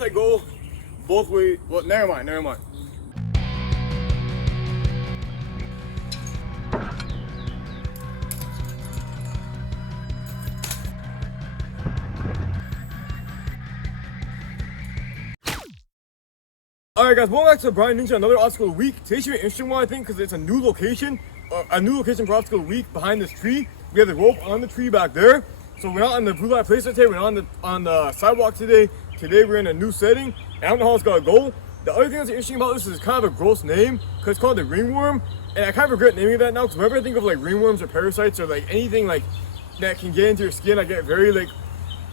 I go both ways. Well, never mind. Alright guys, welcome back to Brian Ninja, another obstacle of the week. Today should be an interesting one, I think, because it's a new location for obstacle of the week behind this tree. We have the rope on the tree back there. So we're not on the blue light place today, we're not on the sidewalk today. Today we're in a new setting, and I don't know how it's gonna go. The other thing that's interesting about this is it's kind of a gross name, because it's called the ringworm. And I kind of regret naming that now, because whenever I think of like ringworms or parasites or like anything like that can get into your skin, I get very like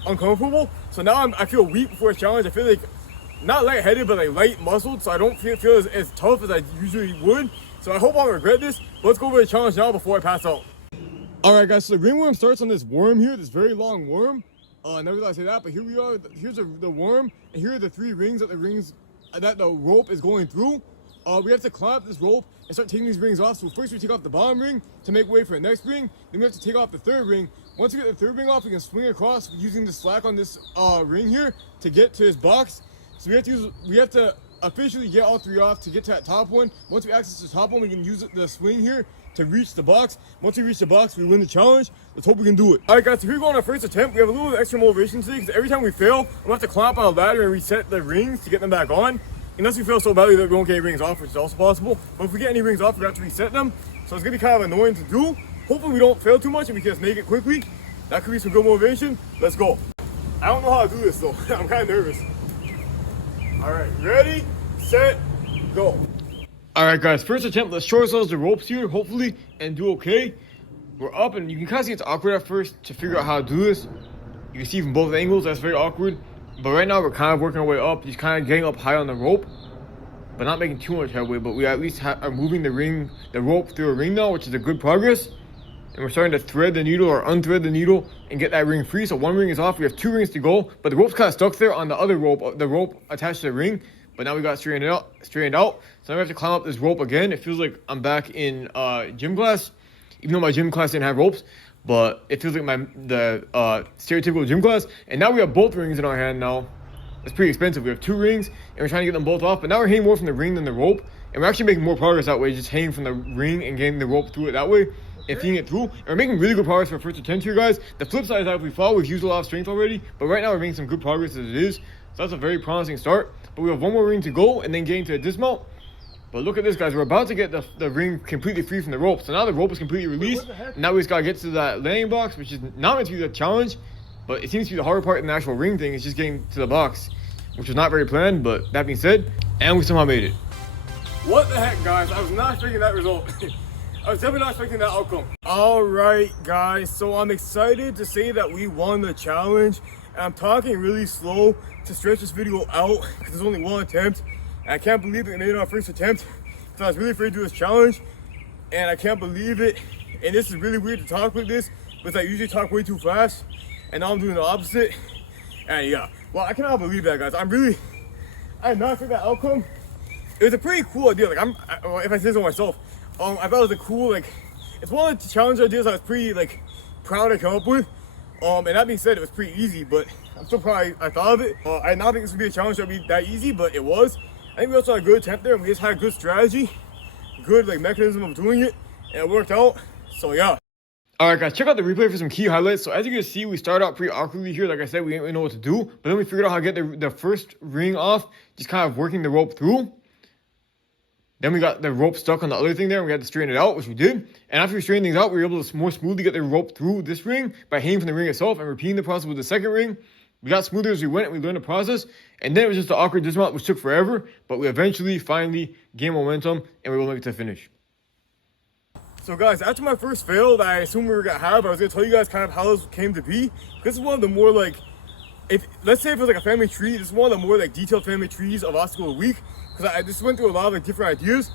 uncomfortable. So now I feel weak before a challenge. I feel like not lightheaded, but like light muscled, so I don't feel as tough as I usually would. So I hope I don't regret this. But let's go over the challenge now before I pass out. Alright guys, so the ringworm starts on this worm here, this very long worm. I never thought I'd say that, but here we are. Here's the worm, and here are the 3 rings that the rope is going through. We have to climb up this rope and start taking these rings off. So first we take off the bottom ring to make way for the next ring. Then we have to take off the 3rd ring. Once we get the 3rd ring off, we can swing across using the slack on this ring here to get to this box. So we have to officially get all 3 off to get to that top one. Once we access the top one, we can use the swing here to reach the box. Once we reach the box, we win the challenge. Let's hope we can do it. All right, guys, so here we go on our first attempt. We have a little bit of extra motivation today because every time we fail, we'll have to climb up on a ladder and reset the rings to get them back on. Unless we fail so badly that we won't get any rings off, which is also possible. But if we get any rings off, we have to reset them. So it's gonna be kind of annoying to do. Hopefully we don't fail too much and we can just make it quickly. That could be some good motivation. Let's go. I don't know how to do this though. I'm kind of nervous. All right, ready, set, go. All right, guys, first attempt. Let's show ourselves the ropes here, hopefully, and do okay. We're up, and you can kind of see it's awkward at first to figure out how to do this. You can see from both angles, that's very awkward. But right now, we're kind of working our way up, just kind of getting up high on the rope, but not making too much headway. But we at least are moving the rope through a ring now, which is a good progress. And we're starting to thread the needle or unthread the needle and get that ring free. So 1 ring is off. We have 2 rings to go, but the rope's kind of stuck there on the other rope, the rope attached to the ring. But now we got straightened out. So now we have to climb up this rope again. It feels like I'm back in gym class, even though my gym class didn't have ropes. But it feels like the stereotypical gym class. And now we have both rings in our hand now. It's pretty expensive. We have 2 rings, and we're trying to get them both off. But now we're hanging more from the ring than the rope. And we're actually making more progress that way, just hanging from the ring and getting the rope through it that way. And feeding it through. And we're making really good progress for our first attempt here, guys. The flip side is that if we fall, we've used a lot of strength already. But right now we're making some good progress as it is. So that's a very promising start. But we have 1 more ring to go and then getting to a dismount. But look at this, guys. We're about to get the ring completely free from the rope. So now the rope is completely released. Now we just got to get to that landing box, which is not meant to be the challenge. But it seems to be the harder part in the actual ring thing. Is just getting to the box, which was not very planned. But that being said, and we somehow made it. What the heck, guys? I was not expecting that result. I was definitely not expecting that outcome. All right, guys. So I'm excited to say that we won the challenge. And I'm talking really slow to stretch this video out because there's only 1 attempt. And I can't believe that we made it on our first attempt because I was really afraid to do this challenge. And I can't believe it. And this is really weird to talk like this because I usually talk way too fast. And now I'm doing the opposite. And yeah, well, I cannot believe that, guys. I did not expect that outcome. It was a pretty cool idea. Like, if I say so myself, I thought it was a cool, like, it's one of the challenge ideas I was pretty, like, proud to come up with. And that being said, it was pretty easy, but I'm still proud I thought of it. I did not think this would be a challenge that would be that easy, but it was. I think we also had a good attempt there, and we just had a good strategy, good, like, mechanism of doing it, and it worked out. So, yeah. Alright, guys, check out the replay for some key highlights. So, as you can see, we started out pretty awkwardly here. Like I said, we didn't really know what to do, but then we figured out how to get the first ring off, just kind of working the rope through. Then we got the rope stuck on the other thing there, and we had to straighten it out, which we did. And after we straightened things out, we were able to more smoothly get the rope through this ring by hanging from the ring itself and repeating the process with the second ring. We got smoother as we went, and we learned the process. And then it was just an awkward dismount, which took forever, but we eventually, finally, gained momentum, and we were able to make it to finish. So guys, after my first fail that I assumed we were going to have, I was going to tell you guys kind of how this came to be. This is one of the more, like, let's say if it was like a family tree, this is one of the more like detailed family trees of obstacle of the week. Because I just went through a lot of like different ideas.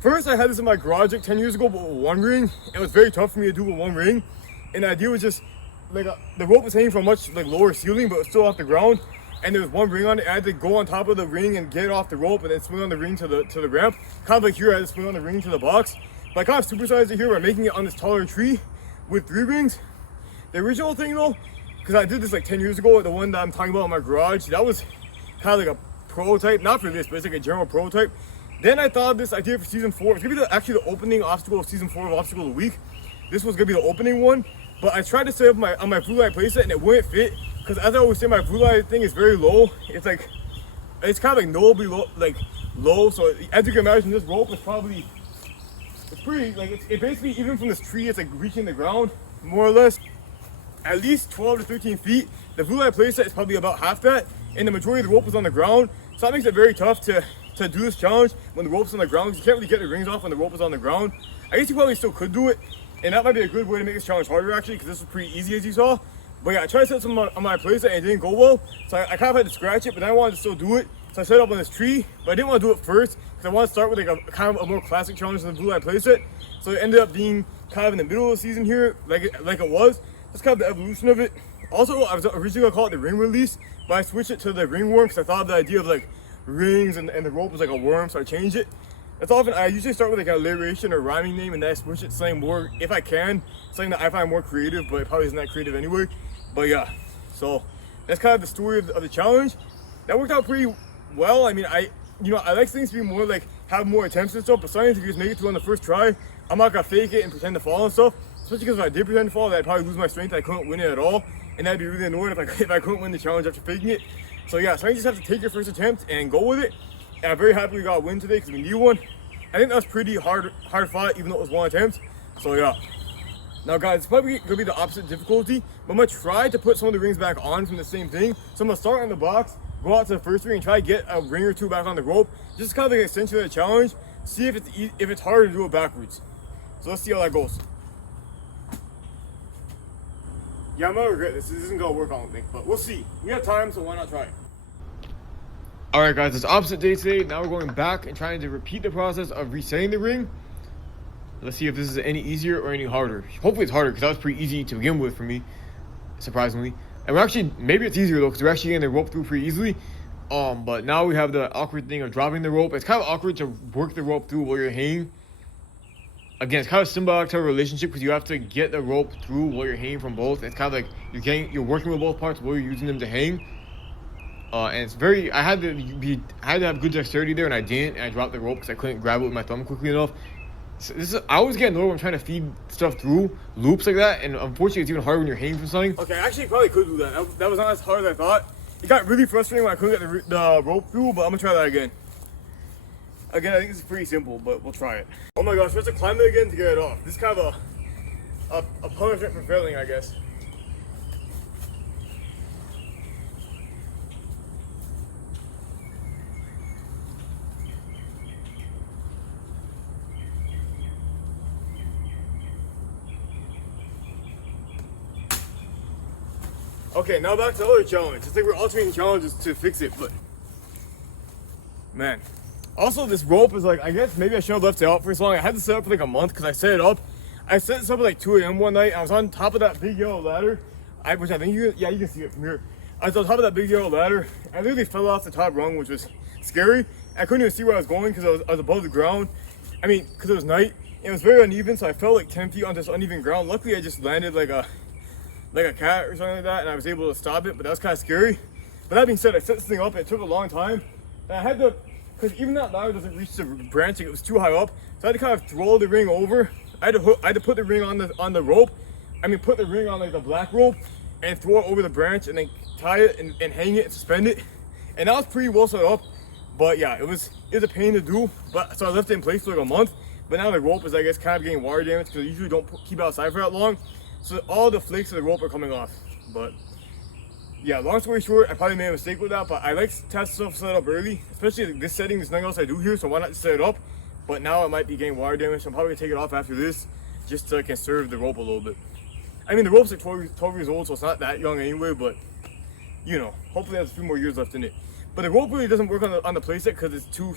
First, I had this in my garage like 10 years ago, but with 1 ring. It was very tough for me to do with 1 ring. And the idea was just like the rope was hanging from a much like lower ceiling, but it was still off the ground. And there was 1 ring on it. I had to go on top of the ring and get it off the rope and then swing on the ring to the ramp. Kind of like here, I had to swing on the ring to the box. But I kind of supersized it here by making it on this taller tree with 3 rings. The original thing though, because I did this like 10 years ago, the one that I'm talking about in my garage, that was kind of like a prototype, not for this, but it's like a general prototype. Then I thought of this idea for season 4. It's gonna be actually the opening obstacle of season 4 of Obstacle of the Week. This was gonna be the opening one, but I tried to set up on my blue light playset and it wouldn't fit because, as I always say, my blue light thing is very low. It's like, it's kind of like notably low, like low. So as you can imagine, this rope is probably, it's pretty, like it basically, even from this tree, it's like reaching the ground more or less, at least 12 to 13 feet. The blue light playset is probably about half that, and the majority of the rope is on the ground. So that makes it very tough to do this challenge when the rope's on the ground. You can't really get the rings off when the rope is on the ground. I guess you probably still could do it, and that might be a good way to make this challenge harder actually, because this was pretty easy as you saw. But yeah, I tried to set some on my playset and it didn't go well, so I kind of had to scratch it, but then I wanted to still do it. So I set it up on this tree, but I didn't want to do it first because I want to start with like a kind of a more classic challenge than the blue light playset. So it ended up being kind of in the middle of the season here, like it was. That's kind of the evolution of it. Also, I was originally gonna call it the ring release, but I switched it to the ringworm because I thought of the idea of like rings and the rope was like a worm, so I changed it. That's often, I usually start with like an alliteration or rhyming name, and then I switch it to something more, if I can, something that I find more creative, but it probably isn't that creative anyway. But yeah, so that's kind of the story of the challenge. That worked out pretty well. I mean, I like things to be more like, have more attempts and stuff, but sometimes if you just make it through on the first try, I'm not gonna fake it and pretend to fall and stuff. Especially because if I did pretend to fall, then I'd probably lose my strength, I couldn't win it at all. And that'd be really annoying if I couldn't win the challenge after faking it. So yeah, so you just have to take your first attempt and go with it. And I'm very happy we got a win today because we need one. I think that was pretty hard fought, even though it was one attempt. So yeah. Now guys, it's probably gonna be the opposite difficulty, but I'm gonna try to put some of the rings back on from the same thing. So I'm gonna start on the box, go out to the first ring and try to get a ring or two back on the rope. Just kind of like an extension of the challenge. See if it's harder to do it backwards. So let's see how that goes. Yeah, I'm gonna regret this. This isn't gonna work, I don't think, but we'll see. We have time, so why not try it? Alright guys, it's opposite day today. Now we're going back and trying to repeat the process of resetting the ring. Let's see if this is any easier or any harder. Hopefully it's harder, because that was pretty easy to begin with for me, surprisingly. And we're actually, maybe it's easier though, because we're actually getting the rope through pretty easily. But now we have the awkward thing of dropping the rope. It's kind of awkward to work the rope through while you're hanging. Again, it's kind of symbolic to a relationship because you have to get the rope through while you're hanging from both. It's kind of like you're working with both parts while you're using them to hang. And it's very, I had to have good dexterity there, and I didn't. And I dropped the rope because I couldn't grab it with my thumb quickly enough. So I always get annoyed when I'm trying to feed stuff through loops like that, and unfortunately, it's even harder when you're hanging from something. Okay, I actually probably could do that. That was not as hard as I thought. It got really frustrating when I couldn't get the rope through, but I'm gonna try that again. Again, I think this is pretty simple, but we'll try it. Oh my gosh, we have to climb it again to get it off. This is kind of a punishment for failing, I guess. Okay, now back to the other challenge. It's like we're alternating challenges to fix it, but man. Also, this rope is like, I guess maybe I should have left it out for so long. I had to set it up for like a month because I set it up. I set this up at like 2 a.m. one night. I was on top of that big yellow ladder, which I think you can see it from here. I was on top of that big yellow ladder. I literally fell off the top rung, which was scary. I couldn't even see where I was going because I was above the ground. I mean, because it was night. It was very uneven, so I fell like 10 feet on this uneven ground. Luckily, I just landed like a cat or something like that, and I was able to stop it, but that was kind of scary. But that being said, I set this thing up, and it took a long time. And I had to, because even that ladder doesn't reach the branching, it was too high up, so I had to kind of throw the ring over. I had to put the ring on the rope. I mean, put the ring on like the black rope, and throw it over the branch, and then tie it and hang it and suspend it. And that was pretty well set up. But yeah, it was a pain to do. But so I left it in place for like a month. But now the rope is, I guess, kind of getting water damage because I usually don't keep it outside for that long. So all the flakes of the rope are coming off. But yeah, long story short, I probably made a mistake with that, but I like to have stuff set up early, especially like this setting. There's nothing else I do here, so why not just set it up? But now it might be getting water damage, so I'm probably gonna take it off after this just to conserve the rope a little bit. I mean, the rope's like 12 years old, so it's not that young anyway, but you know, hopefully it has a few more years left in it. But the rope really doesn't work on the playset because it's too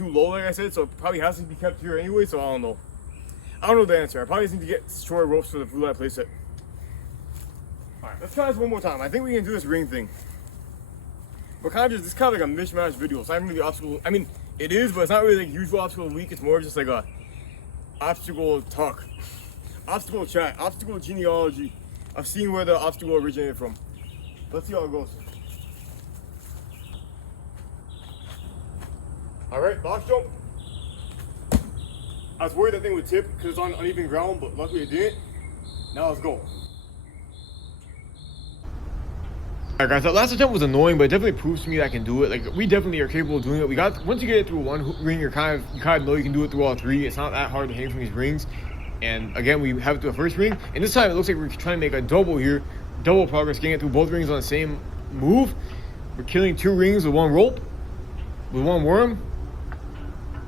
low, like I said, so it probably has to be kept here anyway, so I don't know. I don't know the answer. I probably just need to get shorter ropes for the blue light playset. Alright, let's try this one more time. I think we can do this ring thing. We're kind of just, this kind of like a mishmash video. It's not even really obstacle. I mean, it is, but it's not really like usual obstacle of the week. It's more just like a obstacle talk, obstacle chat, obstacle genealogy of seeing where the obstacle originated from. Let's see how it goes. All right, box jump. I was worried that thing would tip because it's on uneven ground, but luckily it didn't. Now let's go. Alright guys, that last attempt was annoying, but it definitely proves to me that I can do it. Like, we definitely are capable of doing it. Once you get it through one ring, you kind of know you can do it through all three. It's not that hard to hang from these rings. And again, we have it through the first ring. And this time it looks like we're trying to make a double here. Double progress, getting it through both rings on the same move. We're killing 2 rings with 1 rope. With 1 worm.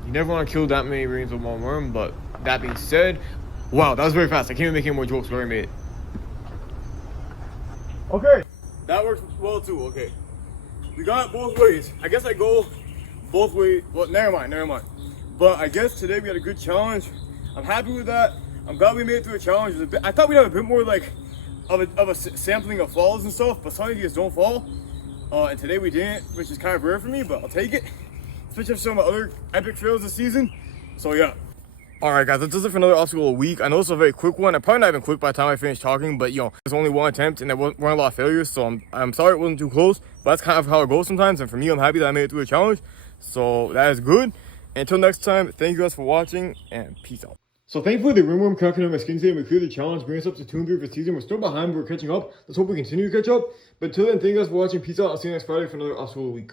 You never want to kill that many rings with 1 worm, but that being said, wow, that was very fast. I can't even make any more jokes, but I already made it. Okay. That works well too, okay. We got it both ways. I guess I go both ways. Well, never mind. But I guess today we had a good challenge. I'm happy with that. I'm glad we made it through the challenge. I thought we'd have a bit more like of a sampling of falls and stuff, but some of these don't fall. And today we didn't, which is kind of rare for me, but I'll take it. Especially after some of my other epic fails this season. So yeah. Alright guys, that does it for another obstacle a week. I know it's a very quick one. I'm probably not even quick by the time I finish talking, but there's only 1 attempt and there weren't a lot of failures, so I'm sorry it wasn't too close, but that's kind of how it goes sometimes, and for me, I'm happy that I made it through a challenge, so that is good. And until next time, thank you guys for watching, and peace out. So thankfully, the ringworm cracking on my skin today, and we cleared the challenge, bringing us up to 2 and 3 for the season. We're still behind, but we're catching up. Let's hope we continue to catch up. But until then, thank you guys for watching. Peace out. I'll see you next Friday for another obstacle a week.